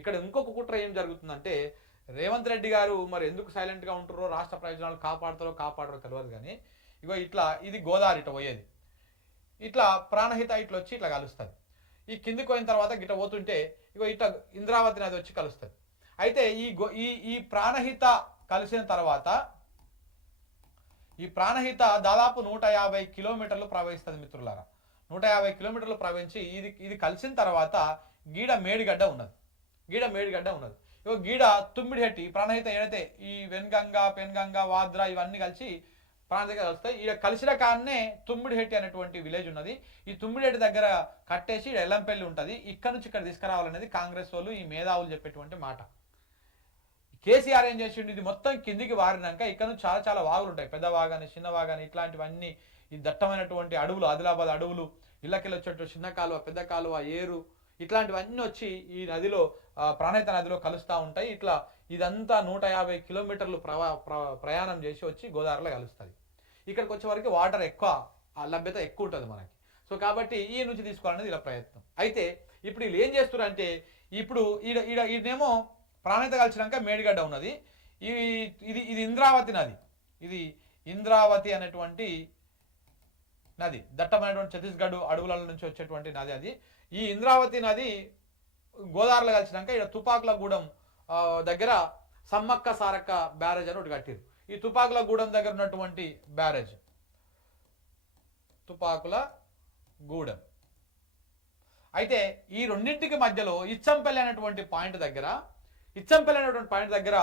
ఇక్కడ ఇంకొక కుట్ర ఏం జరుగుతుందంటే రేవంత్ రెడ్డి గారు మరి ఎందుకు సైలెంట్గా ఉంటారో, రాష్ట్ర ప్రయోజనాలు కాపాడరో తెలియదు కానీ ఇగో ఇట్లా ఇది గోదావరి ఇట్లా పోయేది, ఇట్లా ప్రాణహిత ఇట్లా వచ్చి ఇట్లా కలుస్తుంది. ఈ కిందికి పోయిన తర్వాత గిట్ట పోతుంటే ఇగో ఇట్లా ఇంద్రావతి నది వచ్చి కలుస్తుంది. అయితే ఈ ప్రాణహిత కలిసిన తర్వాత ఈ ప్రాణహిత దాదాపు 150 కిలోమీటర్లు ప్రవహిస్తుంది మిత్రులారా. 150 కిలోమీటర్లు ప్రవహించి ఇది కలిసిన తర్వాత గీడ మేడిగడ్డ ఉన్నది. ఇగో గీడ తుమ్మిడిహెట్టి ప్రాణహిత ఏదైతే ఈ వెన్గంగా, పెన్గంగా, వాద్రా ఇవన్నీ కలిసి ప్రాణహిత కలుస్తాయి. ఇక కలిసిన కాడనే తుమ్మిడిహెట్టి అనేటువంటి విలేజ్ ఉన్నది. ఈ తుమ్మిడిహెట్టి దగ్గర కట్టేసి ఎల్లంపల్లి ఉంటుంది. ఇక్కడ నుంచి ఇక్కడ తీసుకురావాలనేది కాంగ్రెస్ వాళ్ళు, ఈ మేధావులు చెప్పేటువంటి మాట. కేసీఆర్ ఏం చేసిండు, ఇది మొత్తం కిందికి వారినాక ఇక్కడ నుంచి చాలా చాలా వాగులు ఉంటాయి, పెద్ద వాగాని, చిన్న వాగాని, ఇట్లాంటివన్నీ ఈ దట్టమైనటువంటి అడవులు, ఆదిలాబాద్ అడవులు, ఇళ్ళకెళ్ళి వచ్చేటట్టు చిన్న కాలువ, పెద్ద కాలువ, ఏరు, ఇట్లాంటివన్నీ వచ్చి ఈ నదిలో ప్రాణహిత నదిలో కలుస్తూ ఉంటాయి. ఇట్లా ఇదంతా 150 కిలోమీటర్లు ప్రయాణం చేసి వచ్చి గోదావరిలో కలుస్తుంది. ఇక్కడికి వచ్చే వరకు వాటర్ ఎక్కువ లభ్యత ఎక్కువ ఉంటుంది మనకి. సో కాబట్టి ఈ నుంచి తీసుకోవాలనేది ఇలా ప్రయత్నం. అయితే ఇప్పుడు వీళ్ళు ఏం చేస్తున్నారంటే ఇప్పుడు ఈడనేమో ప్రాణహిత కలిసినాక మేడిగడ్డ ఉన్నది. ఇది ఇంద్రావతి నది. ఇది ఇంద్రావతి అనేటువంటి నది, దట్టమైనటువంటి ఛత్తీస్గఢ్ అడవుల నుంచి వచ్చేటువంటి నది అది. ఈ ఇంద్రావతి నది గోదావరిలో కలిసినాక ఇక్కడ తుపాకులగూడెం దగ్గర సమ్మక్క సారక్క బ్యారేజ్ అని ఒకటి కట్టిరు. ఈ తుపాకులగూడెం దగ్గర ఉన్నటువంటి బ్యారేజ్ తుపాకులగూడెం. అయితే ఈ రెండింటికి మధ్యలో ఇచ్చంపల్లి అనేటువంటి పాయింట్ దగ్గర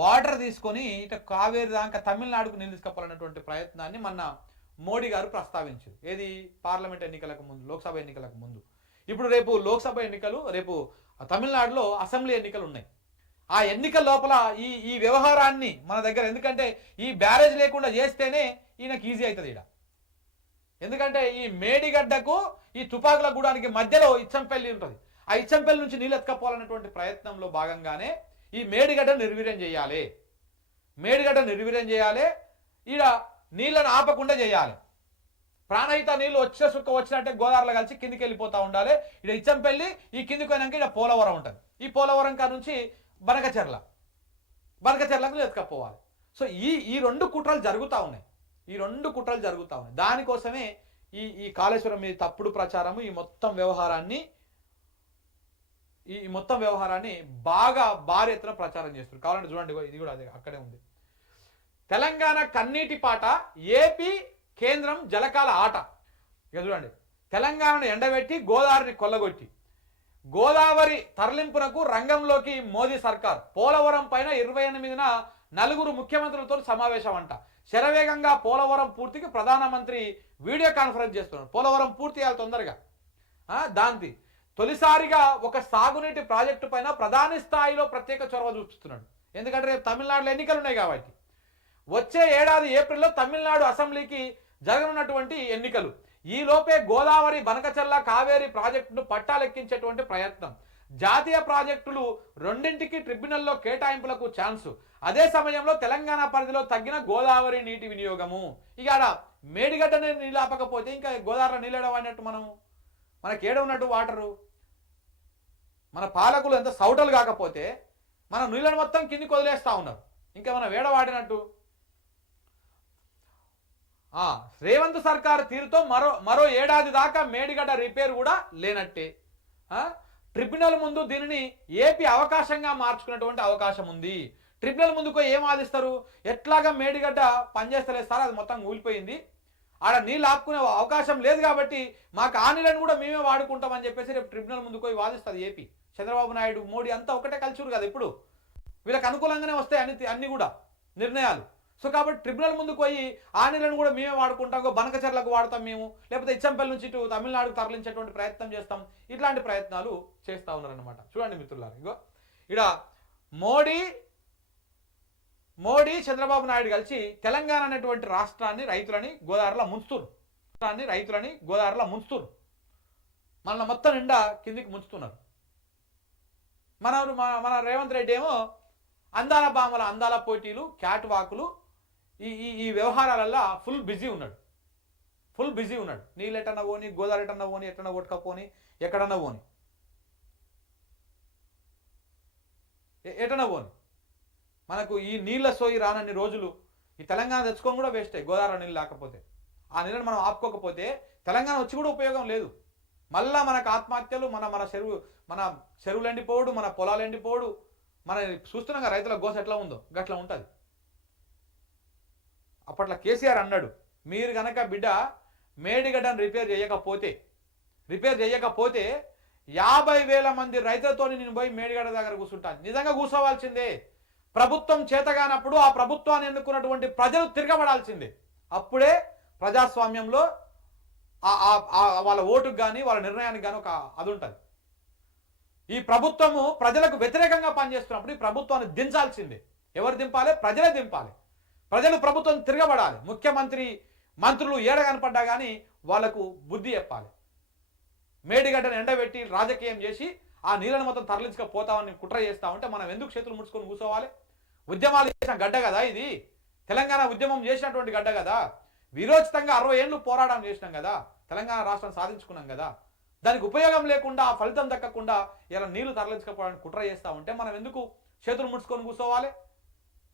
వాటర్ తీసుకొని ఇట కావేరి దాకా తమిళనాడుకు నీళ్ళు తీసుకపోవాలన్నటువంటి ప్రయత్నాన్ని మొన్న మోడీ గారు ప్రస్తావించారు. ఏది పార్లమెంట్ ఎన్నికలకు ముందు, లోక్సభ ఎన్నికలకు ముందు. ఇప్పుడు రేపు లోక్సభ ఎన్నికలు, రేపు తమిళనాడులో అసెంబ్లీ ఎన్నికలు ఉన్నాయి. ఆ ఎన్నికల లోపల ఈ వ్యవహారాన్ని మన దగ్గర, ఎందుకంటే ఈ బ్యారేజ్ లేకుండా చేస్తేనే ఈయనకి ఈజీ అవుతుంది ఈడ. ఎందుకంటే ఈ మేడిగడ్డకు ఈ తుపాకులగూడానికి మధ్యలో ఇచ్చంపల్లి ఉంటుంది. ఆ ఇచ్చంపల్లి నుంచి నీళ్ళు ఎత్తుకపోవాలన్నటువంటి ప్రయత్నంలో భాగంగానే ఈ మేడిగడ్డ నిర్వీర్యం చేయాలి. ఈడ నీళ్ళను ఆపకుండా చేయాలి. ప్రాణహిత నీళ్ళు వచ్చినట్టే గోదావరిలో కలిసి కిందికి వెళ్ళిపోతూ ఉండాలి. ఇక్కడ ఇచ్చంపల్లి, ఈ కిందికి పోయినాక ఇక్కడ పోలవరం ఉంటుంది. ఈ పోలవరం కాడ నుంచి బనకచెర్లకు ఎత్తుకపోవాలి. సో ఈ రెండు కుట్రలు జరుగుతూ ఉన్నాయి. దానికోసమే ఈ కాళేశ్వరం మీద తప్పుడు ప్రచారము, ఈ మొత్తం వ్యవహారాన్ని బాగా భారీ ఎత్తున ప్రచారం చేస్తారు. కావాలంటే చూడండి, ఇది కూడా అదే అక్కడే ఉంది. తెలంగాణ కన్నీటి పాట, ఏపీ కేంద్రం జలకాల ఆట. ఇక చూడండి, తెలంగాణను ఎండబెట్టి గోదావరిని కొల్లగొట్టి గోదావరి తరలింపునకు రంగంలోకి మోదీ సర్కార్. పోలవరం పైన 28న 4 ముఖ్యమంత్రులతో సమావేశం అంట. శరవేగంగా పోలవరం పూర్తికి ప్రధానమంత్రి వీడియో కాన్ఫరెన్స్ చేస్తున్నారు. పోలవరం పూర్తి చేయాలి తొందరగా. దాంతి తొలిసారిగా ఒక సాగునీటి ప్రాజెక్టు పైన ప్రధాని స్థాయిలో ప్రత్యేక చొరవ చూపిస్తున్నాడు. ఎందుకంటే రేపు తమిళనాడులో ఎన్నికలు ఉన్నాయి కాబట్టి. వచ్చే ఏడాది ఏప్రిల్లో తమిళనాడు అసెంబ్లీకి జరగనున్నటువంటి ఎన్నికలు. ఈ లోపే గోదావరి, బనకచెర్ల, కావేరి ప్రాజెక్టును పట్టాలెక్కించేటువంటి ప్రయత్నం. జాతీయ ప్రాజెక్టులు రెండింటికి ట్రిబ్యునల్లో కేటాయింపులకు ఛాన్సు. అదే సమయంలో తెలంగాణ పరిధిలో తగ్గిన గోదావరి నీటి వినియోగము. ఇక మేడిగడ్డ నీళ్ళు ఆపకపోతే ఇంకా గోదావరిలో నీళ్ళడం అన్నట్టు మనకి ఏడ ఉన్నట్టు వాటరు. మన పాలకులు ఎంత సౌటలు కాకపోతే మన నీళ్ళను మొత్తం కిందికి వదిలేస్తూ ఉన్నారు. ఇంకా మనం వేడ వాడినట్టు. రేవంత్ సర్కారు తీరుతో మరో ఏడాది దాకా మేడిగడ్డ రిపేర్ కూడా లేనట్టే. ట్రిబ్యునల్ ముందు దీనిని ఏపీ అవకాశంగా మార్చుకున్నటువంటి అవకాశం ఉంది. ట్రిబ్యునల్ ముందుకు ఏం వాదిస్తారు, ఎట్లాగా మేడిగడ్డ పనిచేస్తలేదు సార్, అది మొత్తం కూలిపోయింది, ఆడ నీళ్ళు ఆపుకునే అవకాశం లేదు కాబట్టి మాకు ఆ నీళ్ళని కూడా మేమే వాడుకుంటామని చెప్పేసి రేపు ట్రిబ్యునల్ ముందుకు పోయి వాదిస్తుంది ఏపీ. చంద్రబాబు నాయుడు, మోడీ అంతా ఒకటే కలిసిరు కదా. ఇప్పుడు వీళ్ళకి అనుకూలంగానే వస్తాయి అన్ని కూడా నిర్ణయాలు. సో కాబట్టి ట్రిబ్యునల్ ముందుకు పోయి ఆ నీళ్ళను కూడా మేమే వాడుకుంటాం, బనకచెర్లకు వాడతాం మేము, లేకపోతే ఇచ్చంపల్లి నుంచి ఇటు తమిళనాడుకు తరలించేటువంటి ప్రయత్నం చేస్తాం. ఇట్లాంటి ప్రయత్నాలు చేస్తూ ఉన్నారనమాట. చూడండి మిత్రులారా, ఇగో ఇక్కడ మోడీ చంద్రబాబు నాయుడు కలిసి తెలంగాణ అనేటువంటి రాష్ట్రాన్ని రైతులని గోదావరిలో ముంచుతున్నారు. మన మొత్తం నిండా కిందికి ముంచుతున్నారు. మన రేవంత్ రెడ్డి ఏమో అందాల బామల, అందాల పోటీలు, క్యాట్ వాకులు, ఈ వ్యవహారాలల్లో ఫుల్ బిజీ ఉన్నాడు. నీళ్ళు ఎటన్నా పోని, గోదావరి ఎటన్నా పోని, ఎటన్నా కొట్టుకపోని, ఎక్కడన్నా పోని. ఎటన పోను మనకు ఈ నీళ్ళ సోయి రానన్ని రోజులు ఈ తెలంగాణ తెచ్చుకొని కూడా వేస్ట్ గోదావరి నీళ్ళు లేకపోతే ఆ నీళ్ళని మనం ఆపుకోకపోతే తెలంగాణ వచ్చి కూడా ఉపయోగం లేదు. మళ్ళా మనకు ఆత్మహత్యలు, మన చెరువులు ఎండిపోడు, మన పొలాలు ఎండిపోడు. మన చూస్తున్నాం రైతుల గోస ఎట్లా ఉందో గట్లా ఉంటుంది. అప్పట్లో కేసీఆర్ అన్నాడు, మీరు కనుక బిడ్డ మేడిగడ్డను రిపేర్ చేయకపోతే 50,000 మంది రైతులతో నేను పోయి మేడిగడ్డ దగ్గర కూర్చుంటాను. నిజంగా కూర్చోవాల్సిందే. ప్రభుత్వం చేతగానప్పుడు ఆ ప్రభుత్వాన్ని ఎన్నుకున్నటువంటి ప్రజలు తిరగబడాల్సిందే. అప్పుడే ప్రజాస్వామ్యంలో వాళ్ళ ఓటుకు కానీ వాళ్ళ నిర్ణయానికి కానీ ఒక అది ఉంటుంది. ఈ ప్రభుత్వము ప్రజలకు వ్యతిరేకంగా పనిచేస్తున్నప్పుడు ఈ ప్రభుత్వాన్ని దించాల్సిందే. ఎవరు దింపాలి? ప్రజలే దింపాలి. ప్రజలు ప్రభుత్వం తిరగబడాలి. ముఖ్యమంత్రి మంత్రులు ఏడ కనపడ్డా కానీ వాళ్లకు బుద్ధి చెప్పాలి. మేడిగడ్డను ఎండబెట్టి రాజకీయం చేసి ఆ నీళ్ళను మొత్తం తరలించకపోతామని కుట్ర చేస్తా ఉంటే మనం ఎందుకు చేతులు ముడుచుకొని కూర్చోవాలి? ఉద్యమాలు చేసిన గడ్డ కదా ఇది. తెలంగాణ ఉద్యమం చేసినటువంటి గడ్డ కదా. విరోచితంగా 60 ఏళ్ళు పోరాటం చేసినాం కదా. తెలంగాణ రాష్ట్రం సాధించుకున్నాం కదా. దానికి ఉపయోగం లేకుండా ఫలితం దక్కకుండా ఇలా నీళ్లు తరలించకపోవడానికి కుట్ర చేస్తూ ఉంటే మనం ఎందుకు చేతులు ముడుచుకొని కూర్చోవాలి?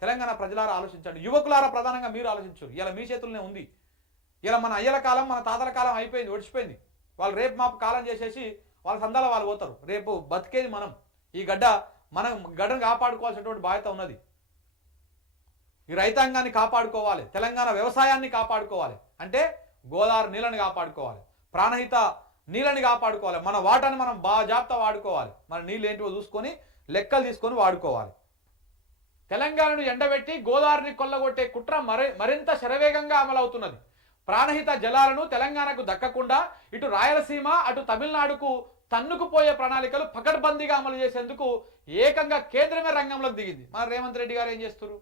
తెలంగాణ ప్రజలారా ఆలోచించండి. యువకులారా ప్రధానంగా మీరు ఆలోచించు. ఇలా మీ చేతుల్లోనే ఉంది. ఇలా మన అయ్యల కాలం, మన తాతల కాలం అయిపోయింది, ఒడిచిపోయింది. వాళ్ళు రేపు మాపు కాలం చేసేసి వాళ్ళ సందాల వాళ్ళు పోతారు. రేపు బతికేది మనం. ఈ గడ్డను కాపాడుకోవాల్సినటువంటి బాధ్యత ఉన్నది. ఈ రైతాంగాన్ని కాపాడుకోవాలి, తెలంగాణ వ్యవసాయాన్ని కాపాడుకోవాలి. అంటే గోదావరి నీళ్ళని కాపాడుకోవాలి, ప్రాణహిత నీళ్ళని కాపాడుకోవాలి. మన వాటాన్ని మనం బాజాప్తా వాడుకోవాలి. మన నీళ్ళు ఏంటివో చూసుకొని లెక్కలు తీసుకొని వాడుకోవాలి. తెలంగాణను ఎండబెట్టి గోదావరిని కొల్లగొట్టే కుట్ర మరింత శరవేగంగా అమలవుతున్నది. ప్రాణహిత జలాలను తెలంగాణకు దక్కకుండా ఇటు రాయలసీమ అటు తమిళనాడుకు తన్నుకుపోయే ప్రణాళికలు పకడ్బందీగా అమలు చేసేందుకు ఏకంగా కేంద్రమే రంగంలోకి దిగింది. మన రేవంత్ రెడ్డి గారు ఏం చేస్తున్నారు?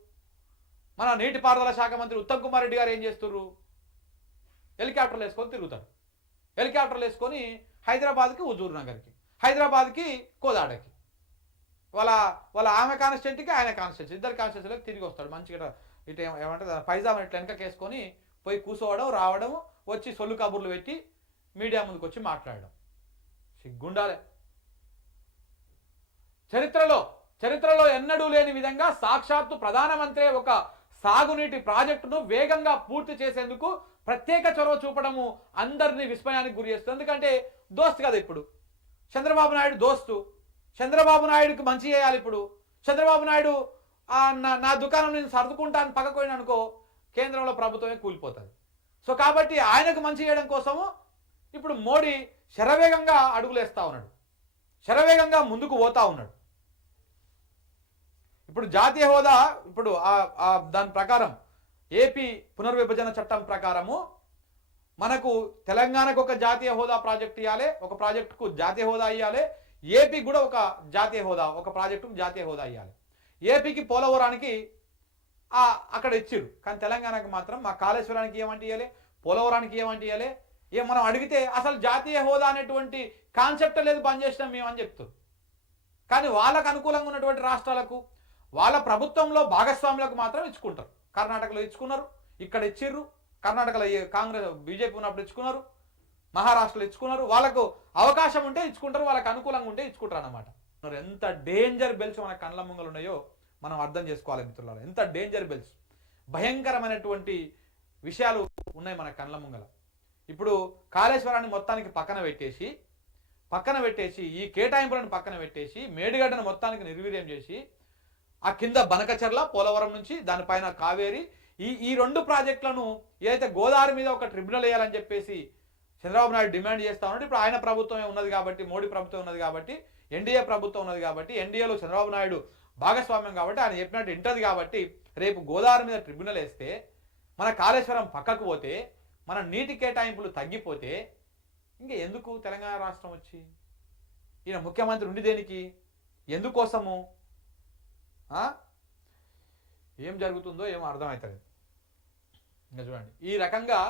మన నీటిపారుదల శాఖ మంత్రి ఉత్తమ్ కుమార్ రెడ్డి గారు ఏం చేస్తున్నారు? హెలికాప్టర్లు వేసుకొని తిరుగుతారు. హెలికాప్టర్లు వేసుకొని హైదరాబాద్కి, హుజూర్ నగర్కి, హైదరాబాద్కి, కోదాడకి, వాళ్ళ ఆమె కాన్స్టిట్యూన్సీకి ఆయన కాన్స్టిట్యూన్సీ, ఇద్దరు కాన్స్టిట్యూన్సీలకు తిరిగి వస్తాడు. మంచిగా ఇటు ఏమంటే పైజామా ఇట్లా వెనకకేసుకొని పోయి కూర్చోవడం, రావడం, వచ్చి సొల్లు కబుర్లు పెట్టి మీడియా ముందుకు వచ్చి మాట్లాడడం. సిగ్గుండాలే. చరిత్రలో ఎన్నడూ లేని విధంగా సాక్షాత్తు ప్రధానమంత్రి ఒక సాగునీటి ప్రాజెక్టును వేగంగా పూర్తి చేసేందుకు ప్రత్యేక చొరవ చూపడము అందరినీ విస్మయానికి గురి చేస్తుంది. ఎందుకంటే దోస్తు కదా ఇప్పుడు చంద్రబాబు నాయుడు, దోస్తు చంద్రబాబు నాయుడుకి మంచి చేయాలి. ఇప్పుడు చంద్రబాబు నాయుడు నా దుకాణం నేను సర్దుకుంటాను పక్కకు పోయిన అనుకో, కేంద్రంలో ప్రభుత్వమే కూలిపోతుంది. సో కాబట్టి ఆయనకు మంచి చేయడం కోసము ఇప్పుడు మోడీ శరవేగంగా అడుగులేస్తూ ఉన్నాడు, శరవేగంగా ముందుకు పోతా ఉన్నాడు. ఇప్పుడు జాతీయ హోదా, ఇప్పుడు దాని ప్రకారం ఏపీ పునర్విభజన చట్టం ప్రకారము మనకు తెలంగాణకు ఒక జాతీయ హోదా ప్రాజెక్ట్ ఇవ్వాలి, ఒక ప్రాజెక్టుకు జాతీయ హోదా ఇవ్వాలి. ఏపీకి కూడా ఒక జాతీయ హోదా, ఒక ప్రాజెక్టుకు జాతీయ హోదా ఇవ్వాలి. ఏపీకి పోలవరానికి అక్కడ ఇచ్చిరు, కానీ తెలంగాణకు మాత్రం మా కాళేశ్వరానికి ఏమంటే ఇవ్వాలి, పోలవరానికి ఏమంటే ఇవ్వాలి. మనం అడిగితే అసలు జాతీయ హోదా అనేటువంటి కాన్సెప్ట్ లేదు, బంద్ చేసినాం మేము అని చెప్తారు. కానీ వాళ్ళకు అనుకూలంగా ఉన్నటువంటి రాష్ట్రాలకు, వాళ్ళ ప్రభుత్వంలో భాగస్వాములకు మాత్రం ఇచ్చుకుంటారు. కర్ణాటకలో ఇచ్చుకున్నారు, ఇక్కడ ఇచ్చిర్రు. కర్ణాటకలో కాంగ్రెస్ బీజేపీ ఉన్నప్పుడు ఇచ్చుకున్నారు, మహారాష్ట్రలో ఇచ్చుకున్నారు. వాళ్ళకు అవకాశం ఉంటే ఇచ్చుకుంటారు, వాళ్ళకు అనుకూలంగా ఉంటే ఇచ్చుకుంటారు అన్నమాట. ఎంత డేంజర్ బెల్స్ మన కళ్ళ ముంగలు ఉన్నాయో మనం అర్థం చేసుకోవాలి మిత్రులారా. ఎంత డేంజర్ బెల్స్, భయంకరమైనటువంటి విషయాలు ఉన్నాయి మన కళ్ళ ముంగల. ఇప్పుడు కాళేశ్వరాన్ని మొత్తానికి పక్కన పెట్టేసి ఈ కేటాయింపులను పక్కన పెట్టేసి మేడిగడ్డను మొత్తానికి నిర్వీర్యం చేసి ఆ కింద బనకచర్ల, పోలవరం నుంచి దానిపైన కావేరి, ఈ 2 ప్రాజెక్టులను ఏదైతే గోదావరి మీద ఒక ట్రిబ్యునల్ వేయాలని చెప్పేసి చంద్రబాబు నాయుడు డిమాండ్ చేస్తా ఉన్నాడు. ఇప్పుడు ఆయన ప్రభుత్వమే ఉన్నది కాబట్టి, మోడీ ప్రభుత్వం ఉన్నది కాబట్టి, ఎన్డీఏ ప్రభుత్వం ఉన్నది కాబట్టి, ఎన్డీఏలో చంద్రబాబు నాయుడు భాగస్వామ్యం కాబట్టి ఆయన చెప్పినట్టు ఇంటది కాబట్టి రేపు గోదావరి మీద ట్రిబ్యునల్ వేస్తే, మన కాళేశ్వరం పక్కకు పోతే, మన నీటి కేటాయింపులు తగ్గిపోతే ఇంకా ఎందుకు తెలంగాణ రాష్ట్రం వచ్చి ఈయన ముఖ్యమంత్రి ఉండి దేనికి, ఎందుకోసము, ఏం జరుగుతుందో ఏమో అర్థమవుతుంది. ఇంకా చూడండి, ఈ రకంగా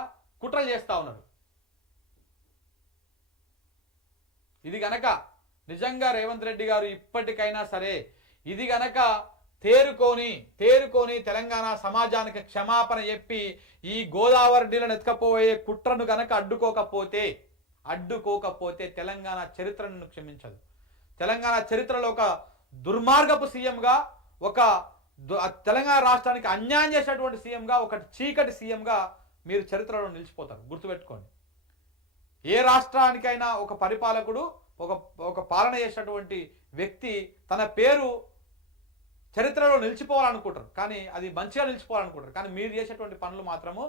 కుట్రలు చేస్తూ ఉన్నారు. ఇది గనక నిజంగా రేవంత్ రెడ్డి గారు ఇప్పటికైనా సరే ఇది గనక తేరుకొని తెలంగాణ సమాజానికి క్షమాపణ చెప్పి ఈ గోదావరి నీళ్ళను ఎత్తుకపోయే కుట్రను గనక అడ్డుకోకపోతే తెలంగాణ చరిత్రను క్షమించదు. తెలంగాణ చరిత్రలో ఒక దుర్మార్గపు సీఎంగా, ఒక తెలంగాణ రాష్ట్రానికి అన్యాయం చేసినటువంటి సీఎంగా, ఒక చీకటి సీఎంగా మీరు చరిత్రలో నిలిచిపోతారు. గుర్తుపెట్టుకోండి. ఏ రాష్ట్రానికైనా ఒక పరిపాలకుడు, ఒక ఒక పాలన చేసినటువంటి వ్యక్తి తన పేరు చరిత్రలో నిలిచిపోవాలనుకుంటారు, కానీ అది మంచిగా నిలిచిపోవాలనుకుంటారు. కానీ మీరు చేసేటువంటి పనులు మాత్రము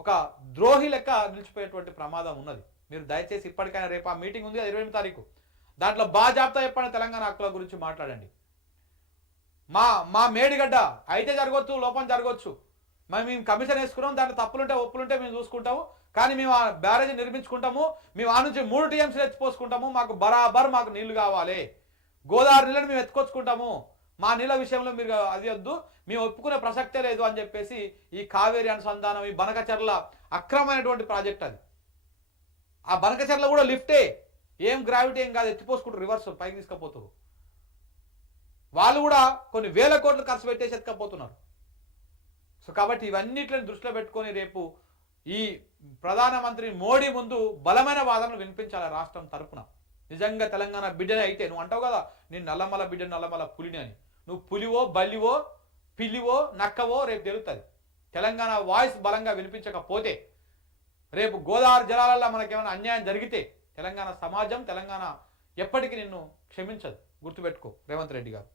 ఒక ద్రోహి లెక్క నిలిచిపోయేటువంటి ప్రమాదం ఉన్నది. మీరు దయచేసి ఇప్పటికైనా, రేపు ఆ మీటింగ్ ఉంది 28 తారీఖు, దాంట్లో బాజాబ్తా చెప్పండి, తెలంగాణ హక్కుల గురించి మాట్లాడండి. మా మేడిగడ్డ అయితే జరగవచ్చు, లోపం జరగవచ్చు, మేము కమిషన్ వేసుకున్నాం, దాంట్లో తప్పులుంటే ఒప్పులుంటే మేము చూసుకుంటాము, కానీ మేము ఆ బ్యారేజ్ నిర్మించుకుంటాము, మేము ఆ నుంచి 3 టీఎంసీలు ఎత్తిపోసుకుంటాము, మాకు బరాబర్ మాకు నీళ్లు కావాలి, గోదావరి నీళ్ళని మేము ఎత్తుకొచ్చుకుంటాము, మా నీళ్ళ విషయంలో మీరు అది వద్దు, మేము ఒప్పుకునే ప్రసక్తే లేదు అని చెప్పేసి ఈ కావేరీ అనుసంధానం, ఈ బనకచర్ల అక్రమమైనటువంటి ప్రాజెక్ట్ అది. ఆ బనకచర్ల కూడా లిఫ్టే, ఏం గ్రావిటీ ఏం కాదు, ఎత్తిపోసుకుంటారు, రివర్స్ పైకి తీసుకుపోతారు. వాళ్ళు కూడా కొన్ని వేల కోట్లు ఖర్చు పెట్టేసి ఎత్తుకపోతున్నారు. సో కాబట్టి ఇవన్నిటిని దృష్టిలో పెట్టుకొని రేపు ఈ ప్రధానమంత్రి మోడీ ముందు బలమైన వాదనలు వినిపించాలి రాష్ట్రం తరపున. నిజంగా తెలంగాణ బిడ్డనే అయితే, నువ్వు అంటావు కదా నేను నల్లమల బిడ్డ, నల్లమల పులిని అని, నువ్వు పులివో బల్లివో పిల్లివో నక్కవో రేపు తెలుస్తుంది. తెలంగాణ వాయిస్ బలంగా వినిపించకపోతే, రేపు గోదావరి జలాలలో మనకేమైనా అన్యాయం జరిగితే తెలంగాణ సమాజం, తెలంగాణ ఎప్పటికీ నిన్ను క్షమించదు. గుర్తుపెట్టుకో రేవంత్ రెడ్డి గారు.